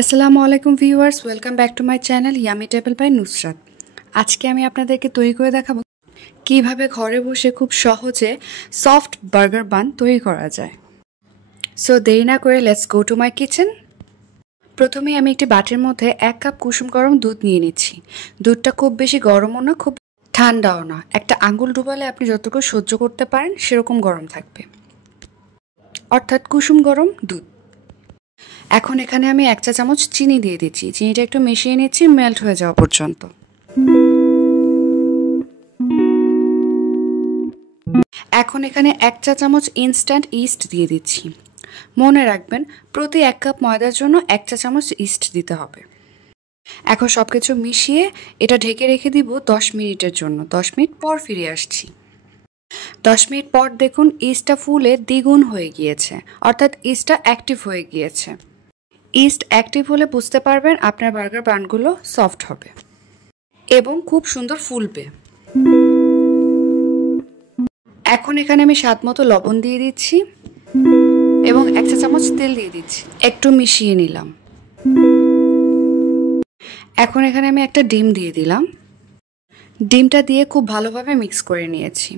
আসসালামু আলাইকুম viewers, welcome back to my channel yummy table by Nusrat. আজকে আমি আপনাদেরকে তৈরি করে দেখাবো কিভাবে ঘরে বসে খুব সহজে সফট বার্গার বান তৈরি করা যায়। সো দেরি না করে let's go to my kitchen. প্রথমে আমি একটি বাটির মধ্যে 1 কাপ কুসুম গরম দুধ নিয়ে নিচ্ছি। দুধটা খুব বেশি গরমও না, খুব ঠান্ডাও না, একটা আঙ্গুল ডুবালে আপনি যতটুকু সহ্য করতে পারেন সেরকম গরম থাকবে, অর্থাৎ কুসুম গরম দুধ। এখন এখানে আমি 1 চা চামচ চিনি দিয়ে দিচ্ছি। চিনিটা একটু মিশিয়ে নিচ্ছি মেল্ট হয়ে যাওয়া পর্যন্ত। এখন এখানে 1 চা চামচ ইনস্ট্যান্ট ইস্ট দিয়ে দিচ্ছি। মনে রাখবেন, প্রতি 1 কাপ ময়দার জন্য 1 চা চামচ ইস্ট দিতে হবে। এখন সব কিছু মিশিয়ে এটা ঢেকে রেখে দিব 10 মিনিটের জন্য। 10 মিনিট পর ফিরে আসছি। 10 মিনিট পর দেখুন ইস্টটা ফুলে দ্বিগুণ হয়ে গিয়েছে, অর্থাৎ ইস্টটা অ্যাক্টিভ হয়ে গিয়েছে। ইস্ট অ্যাক্টিভ হলে বুঝতে পারবেন আপনার বার্গার বানগুলো সফট হবে এবং খুব সুন্দর ফুলবে। এখন এখানে আমি স্বাদ মতো লবণ দিয়ে দিচ্ছি এবং 1 চা চামচ তেল দিয়ে দিচ্ছি। একটু মিশিয়ে নিলাম। এখন এখানে আমি একটা ডিম দিয়ে দিলাম। ডিমটা দিয়ে খুব ভালোভাবে মিক্স করে নিয়েছি।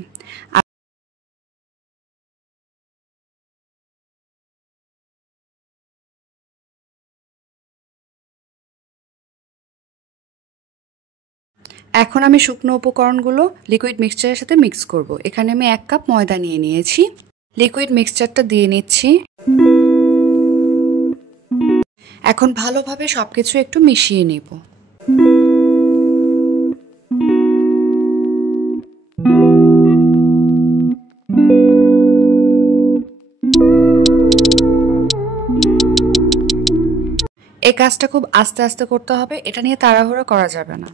এখন আমি শুকনো উপকরণগুলো লিকুইড মিক্সচারের সাথে মিক্স করব। এখানে আমি 1 কাপ ময়দা নিয়ে নিয়েছি। লিকুইড মিক্সচারটা দিয়ে নিচ্ছি। এখন ভালোভাবে সবকিছু একটু মিশিয়ে নেব। এই কাজটা খুব আস্তে আস্তে করতে হবে, এটা নিয়ে তাড়াহুড়ো করা যাবে না।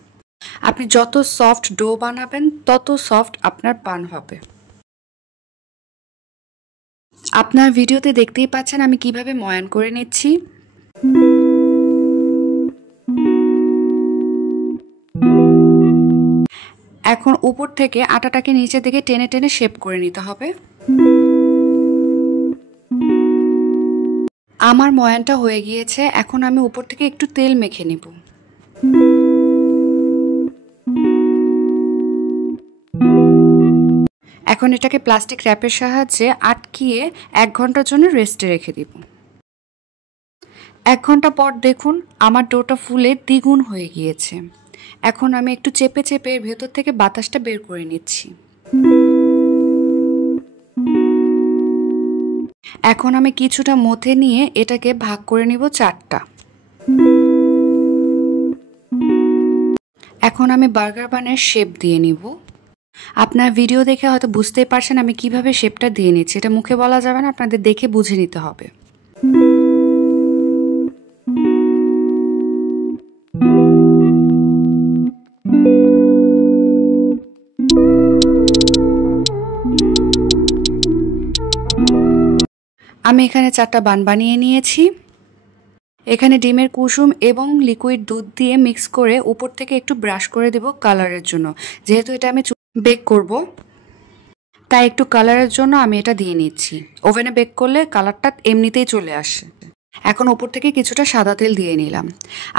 আপনি যত সফট ডো বানাবেন তত সফট আপনার পান হবে। আপনার ভিডিওতে দেখতেই পাচ্ছেন আমি কিভাবে ময়ান করে নিচ্ছি। এখন উপর থেকে আটাটাকে নিচে দিকে টেনে টেনে শেপ করে নিতে হবে। আমার ময়ানটা হয়ে গিয়েছে। এখন আমি উপর থেকে একটু তেল মেখে নেব। এখন এটাকে প্লাস্টিক র্যাপের সাহায্যে আটকিয়ে 1 ঘন্টার জন্য রেস্টে রেখে দিব। 1 ঘন্টা পর দেখুন আমার ডোটা ফুলে দ্বিগুণ হয়ে গিয়েছে। এখন আমি একটু চেপে চেপে এর ভেতর থেকে বাতাসটা বের করে নিচ্ছি। এখন আমি কিছুটা মথে নিয়ে এটাকে ভাগ করে নিব 4টা। এখন আমি বার্গার বানের শেপ দিয়ে নিব। আপনার ভিডিও দেখে হয়তো বুঝতেই পারছেন আমি কিভাবে শেপটা দিয়ে নিচ্ছি। এটা মুখে বলা যাবে না, আপনাদের দেখে বুঝে নিতে হবে। আমি এখানে 4টা বান বানিয়ে নিয়েছি। এখানে ডিমের কুসুম এবং লিকুইড দুধ দিয়ে মিক্স করে উপর থেকে একটু ব্রাশ করে দেব কালারের জন্য। যেহেতু এটা আমি বেক করব, তাই একটু কালারের জন্য আমি এটা দিয়ে নিচ্ছি। ওভেনে বেক করলে কালারটা এমনিতেই চলে আসে। এখন উপর থেকে কিছুটা সাদা তেল দিয়ে নিলাম।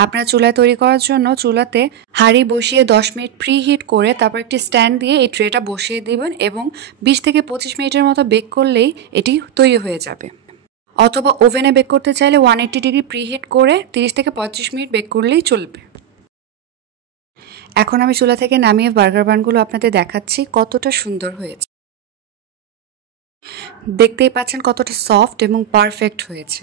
আপনার চুলায় তৈরি করার জন্য চুলাতে হাঁড়ি বসিয়ে 10 মিনিট প্রি হিট করে তারপর একটি স্ট্যান্ড দিয়ে এই ট্রেটা বসিয়ে দেবেন এবং 20 থেকে 25 মিনিটের মতো বেক করলেই এটি তৈরি হয়ে যাবে। অথবা ওভেনে বেক করতে চাইলে 180 ডিগ্রি প্রিহিট করে 30 থেকে 35 মিনিট বেক করলেই চলবে। এখন আমি চুলা থেকে নামিয়ে বার্গার বানগুলো আপনাদের দেখাচ্ছি কতটা সুন্দর হয়েছে। দেখতেই পাচ্ছেন কতটা সফট এবং পারফেক্ট হয়েছে।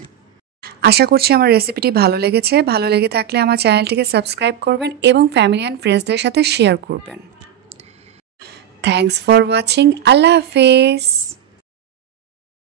আশা করছি আমার রেসিপিটি ভালো লেগেছে। ভালো লেগে থাকলে আমার চ্যানেলটিকে সাবস্ক্রাইব করবেন এবং ফ্যামিলি অ্যান্ড ফ্রেন্ডসদের সাথে শেয়ার করবেন। Thanks for watching. আল্লাহ হাফেজ।